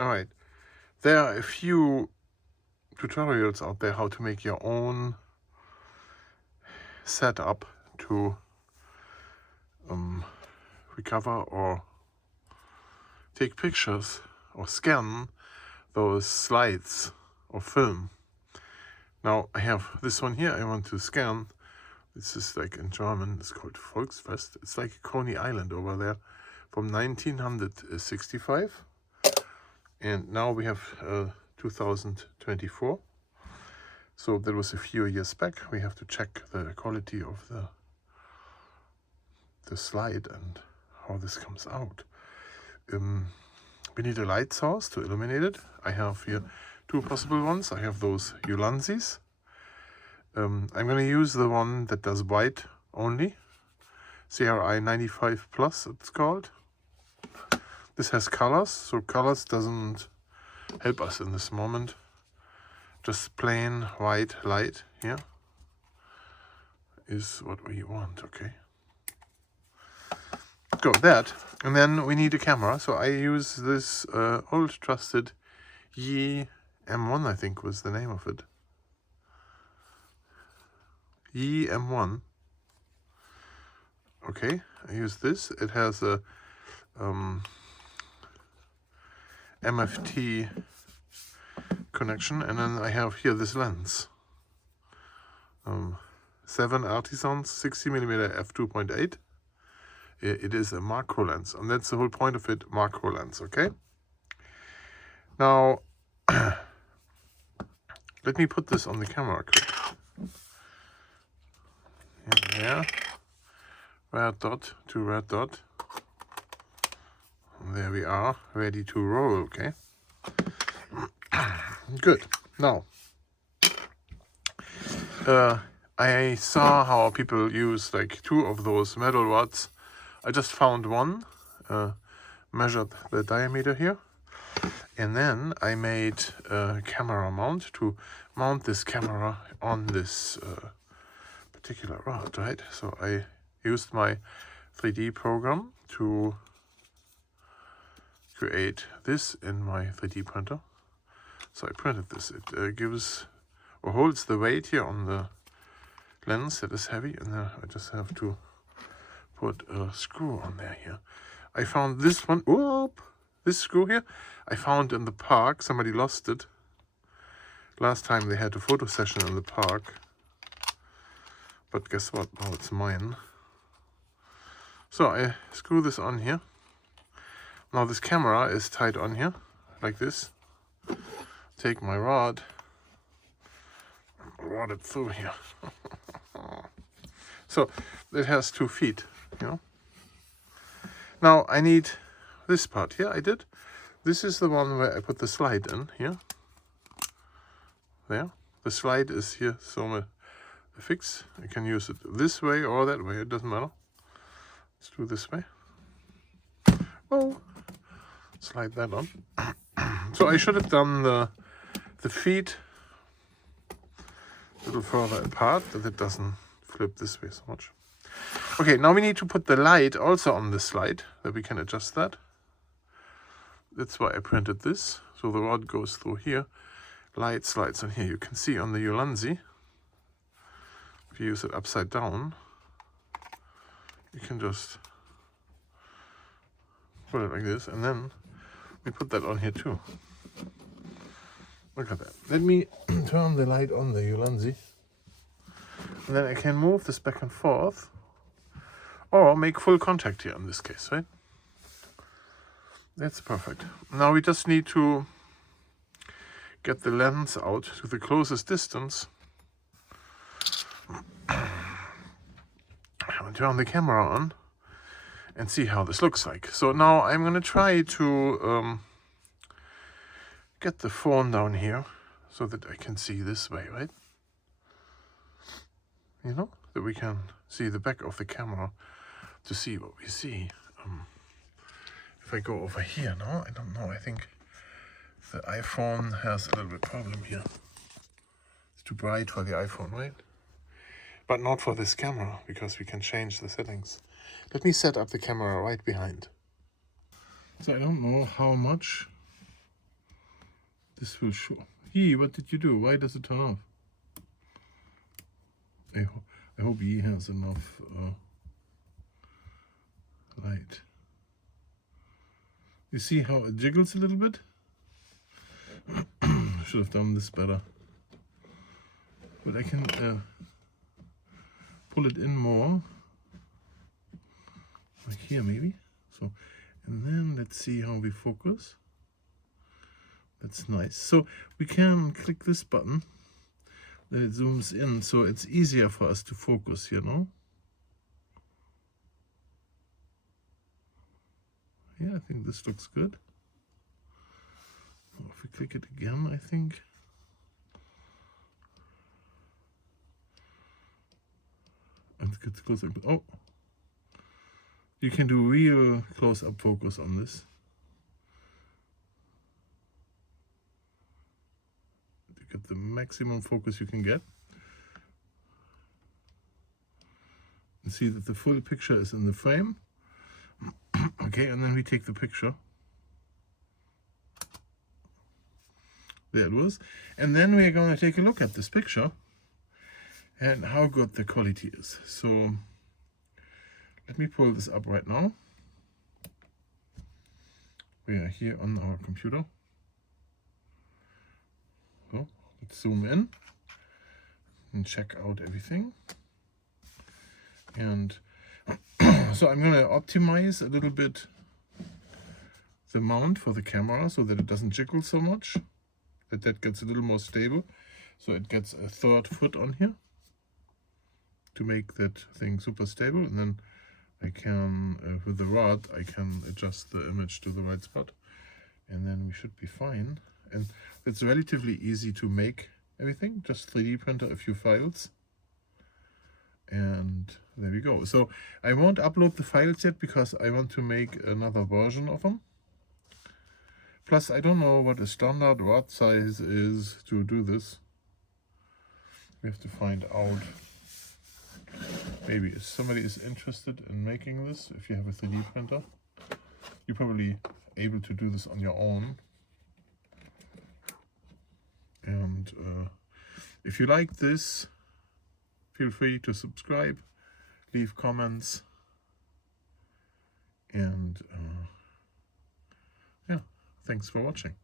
Alright, there are a few tutorials out there how to make your own setup to recover or take pictures or scan those slides or film. Now I have this one here I want to scan. This is like in German, it's called Volksfest. It's like Coney Island over there from 1965. And now we have 2024. So that was a few years back. We have to check the quality of the slide and how this comes out. We need a light source to illuminate it. I have here two possible ones. I have those Ulanzis. I'm going to use the one that does white only. CRI 95 Plus it's called. This has colors, so colors doesn't help us in this moment. Just plain white light here is what we want, okay. Got that, and then we need a camera, so I use this old trusted Yi M1, I think was the name of it. Yi M1. Okay, I use this. It has a MFT connection, and then I have here this lens. 7 Artisans 60mm f2.8. It is a macro lens, and that's the whole point of it, macro lens, okay? Now, let me put this on the camera quick. Yeah, red dot to red dot. And there we are, ready to roll, okay? Good. Now, I saw how people use like 2 of those metal rods. I just found one, measured the diameter here, and then I made a camera mount to mount this camera on this particular rod, right? So I used my 3D program to create this in my 3D printer. So I printed this. It gives or holds the weight here on the lens that is heavy, and then I just have to put a screw on there here. I found this one, whoop, this screw here, I found in the park. Somebody lost it. Last time they had a photo session in the park. But guess what, now it's mine. So I screw this on here. Now this camera is tied on here, like this. Take my rod, rod it through here. So it has 2 feet, you know. Now I need this part here. I did. This is the one where I put the slide in here. There. The slide is here, so a fix. I can use it this way or that way. It doesn't matter. Let's do this way. Oh, slide that on. So I should have done the feet a little further apart, that it doesn't flip this way so much. Okay, now we need to put the light also on the slide, that we can adjust that. That's why I printed this. So the rod goes through here, light slides on here. You can see on the Ulanzi, if you use it upside down, you can just put it like this, and then we put that on here too. Look at that. Let me turn the light on the Ulanzi, and then I can move this back and forth, or make full contact here in this case, right? That's perfect. Now we just need to get the lens out to the closest distance. Turn the camera on and see how this looks like. So now I'm going to try to get the phone down here so that I can see this way, right? You know, that we can see the back of the camera to see what we see. If I go over here now, I don't know, I think the iPhone has a little bit problem here. It's too bright for the iPhone, right? But not for this camera, because we can change the settings. Let me set up the camera right behind. So I don't know how much This will show. Yee, what did you do? Why does it turn off? I hope Yee has enough light. You see how it jiggles a little bit? Should have done this better. But I can pull it in more. Like here maybe. So, and then let's see how we focus. That's nice. So we can click this button, then it zooms in, so it's easier for us to focus, you know. Yeah, I think this looks good. Oh, if we click it again, I think. And it gets closer. Oh, you can do real close-up focus on this. You get the maximum focus you can get. And see that the full picture is in the frame. Okay, and then we take the picture. There it was. And then we're going to take a look at this picture and how good the quality is. So let me pull this up right now. We are here on our computer. So let's zoom in and check out everything. And so I'm going to optimize a little bit the mount for the camera so that it doesn't jiggle so much, that gets a little more stable. So it gets a third foot on here to make that thing super stable. And then I can, with the rod, I can adjust the image to the right spot. And then we should be fine. And it's relatively easy to make everything. Just 3D printer a few files. And there we go. So I won't upload the files yet because I want to make another version of them. Plus, I don't know what a standard rod size is to do this. We have to find out. Maybe if somebody is interested in making this, if you have a 3D printer, you're probably able to do this on your own. And if you like this, feel free to subscribe, leave comments, and yeah, thanks for watching.